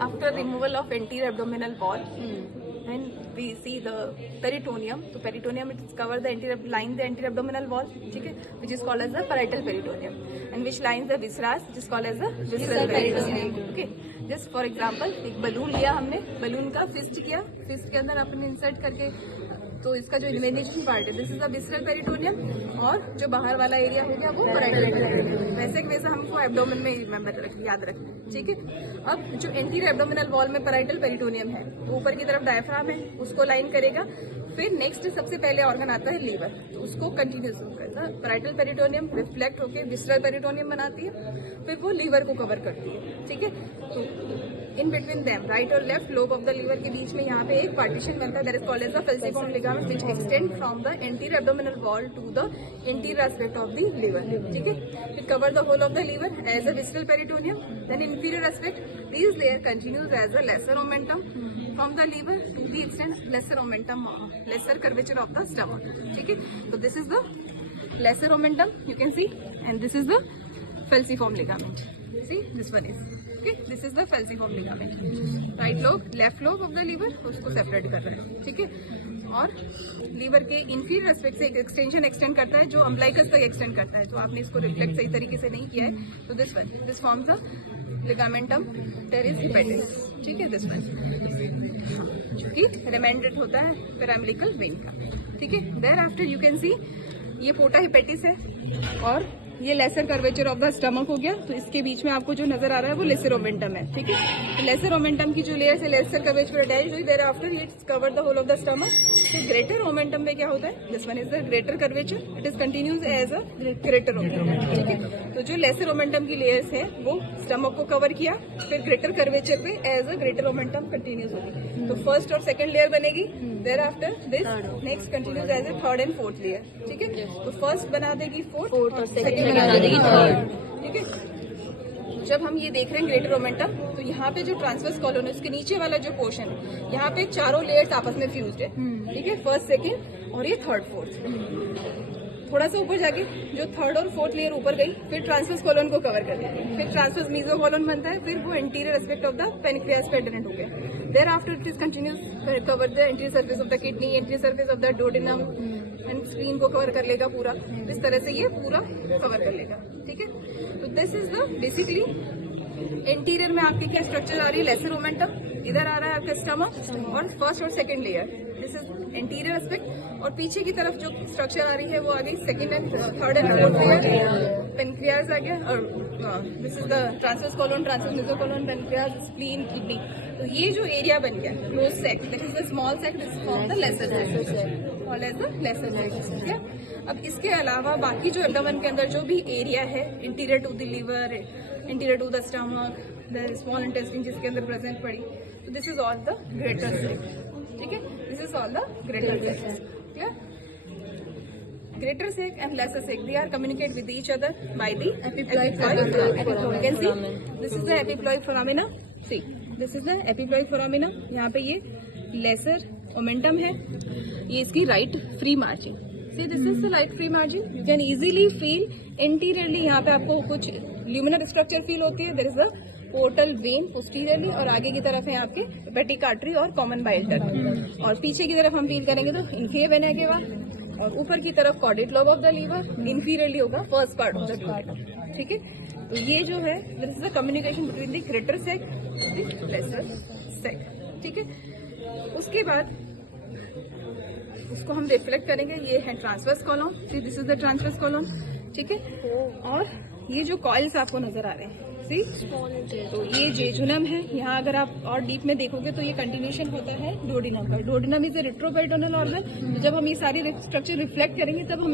After removal of anterior abdominal wall, then we see the peritoneum. So peritoneum, it covers the anterior line, the anterior abdominal wall, ठीक है, which is called as the parietal peritoneum, and which lines the viscera, which is called as the visceral peritoneum. Okay, just for example, एक balloon लिया हमने, balloon का fist किया, fist के अंदर आपने इंसर्ट करके, तो इसका जो इल्यूमिनेशन पार्ट है, this is the visceral peritoneum, और जो बाहर वाला एरिया हो गया वो पैराइटल पेरिटोनियम। वैसे के वैसे हमको एब्डोमेन में याद रखना, ठीक है। अब जो एंटीरियर एब्डोमिनल वॉल में पैराइटल पेरिटोनियम है, ऊपर की तरफ डायफ्राम है, उसको लाइन करेगा। फिर नेक्स्ट सबसे पहले ऑर्गन आता है लीवर, तो उसको कंटिन्यूस करना। पैराइटल पेरिटोनियम रिफ्लेक्ट होकर विसरल पेरिटोनियम बनाती है, फिर वो लीवर को कवर करती है, ठीक है। तो इन बिटवीन देम, राइट और left lobe of the liver के बीच में यहाँ पे एक पार्टीशन बनता है, that is called as the falciform ligament, which extend from the anterior abdominal wall to the anterior aspect of the liver, ठीक है। It cover the whole of the liver as a visceral peritoneum. Then inferior aspect, this layer continues as a lesser omentum from the liver to the extent lesser omentum, lesser curvature of the stomach, ठीक है। So this is the lesser omentum, you can see, and this is the falciform ligament. See, this one is okay. This is the falciform ligament. Right lobe, left lobe of the liver, उसको separate कर रहा है, ठीक है। और liver के inferior aspect से एक एक्सटेंशन एक्सटेंड करता है, जो अम्बलाइकस तक एक्सटेंड करता है। तो आपने इसको रिफ्लेक्ट सही तरीके से नहीं किया है, तो this one, this forms the ligamentum teres hepatis, ठीक है, दिस वन, जो कि रिमाइंडेड होता है पेराम्बिलिकल वेन का, ठीक है। There after you can see ये पोर्टा हेपेटिस है, और ये lesser curvature of the stomach हो गया। तो इसके बीच में आपको जो नजर आ रहा है वो लेसर ओमेंटम है, ठीक है। तो लेसर ओमेंटम की जो लेयर है लेसर कर्वेचर अटैच हुई, there after it's cover the whole of the stomach. तो ग्रेटर ओमेंटम में क्या होता है, this one is the greater curvature, it is continues as a greater omentum, ठीक है। तो जो लेसर ओमेंटम की लेयर्स है वो स्टमक को कवर किया, फिर ग्रेटर कर्वेचर पे as a greater omentum continues होगी। तो फर्स्ट और सेकंड लेयर बनेगी, thereafter this next continues as a third and fourth layer, ठीक है। तो फर्स्ट बना देगी फोर्थ और सेकंड बना देगी थर्ड, ठीक है। जब हम ये देख रहे हैं ग्रेटर ओमेंटम, तो यहाँ पे जो ट्रांसवर्स कॉलोन है उसके नीचे वाला जो पोर्शन है, यहाँ पे चारों लेयर्स आपस में फ्यूज्ड है, ठीक है, फर्स्ट सेकंड और ये थर्ड फोर्थ। थोड़ा सा ऊपर जाके जो थर्ड और फोर्थ लेयर ऊपर गई, फिर ट्रांसवर्स कॉलोन को कवर कर देती, फिर ट्रांसवर्स मीजो कॉलोन बनता है, फिर वो interior aspect of the pancreas पे एडेनेंट हो गया। Thereafter it is continues cover the interior surface of the kidney, interior surface of the duodenum and spleen को कवर कर लेगा पूरा। इस तरह से ये पूरा कवर कर लेगा, ठीक है। तो this is the basically interior में आपकी क्या स्ट्रक्चर आ रही है, लेसर ओमेंटम, इधर आ रहा है आपका स्टमक और फर्स्ट और second layer, this is interior aspect. और पीछे की तरफ जो स्ट्रक्चर आ रही है वो आ गई second and third and fourth layer, pancreas आ गया, और this is the transverse colon, transverse mesocolon, pancreas, spleen, kidney. तो ये जो एरिया बन गया close sac, that is the small sac, this is called the lesser sac, called as the lesser sac, ठीक है। अब इसके अलावा बाकी जो एब्डोमेन के अंदर जो भी एरिया है, interior to the liver, interior to the stomach, the small intestine जिसके अंदर प्रेजेंट पड़ी, तो this is all the greater sac, ठीक है। This is all the greater sac, clear. Greater sac and lesser sac, they are communicate with each other by the epiploid foramina. You can see this is the epiploid foramina. See, this is the epiploid foramina. यहाँ पे ये lesser omentum है, ये इसकी right free margin. See, this is the right free margin. You can easily feel interiorly यहाँ पे आपको कुछ luminar structure feel होती है. There is the portal vein posteriorly, और आगे की तरफ है आपके hepatic artery और common bile duct, और पीछे की तरफ हम फील करेंगे तो inferior vena cava, और ऊपर की तरफ caudate lobe of the liver, inferiorly होगा first part of the duodenum, ठीक है। तो ये जो है this is the communication between the greater sac with lesser sac, ठीक है। उसके बाद उसको हम रिफ्लेक्ट करेंगे, ये है transverse column, see this is the transverse column, ठीक है। और ये जो कॉइल्स आपको नजर आ रहे हैं, सी, तो ये जेजुनम है। यहाँ अगर आप और डीप में देखोगे तो ये कंटिन्यूशन होता है डोडेनम का। Duodenum is a retroperitoneal organ. जब हम ये सारी स्ट्रक्चर रिफ्लेक्ट करेंगे तब हमें